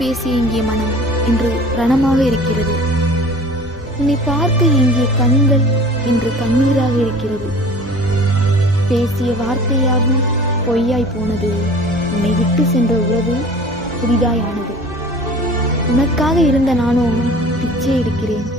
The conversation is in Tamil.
பேசிய இங்கே மனம் இன்று ரணமாக இருக்கிறது. உன்னை பார்க்க இங்கே கண்கள் இன்று கண்ணீராக இருக்கிறது. பேசிய வார்த்தையாகும் பொய்யாய் போனது. உன்னை விட்டு சென்ற உறவு புதிதாயானது. உனக்காக இருந்த நானும் பிச்சை எடுக்கிறேன்.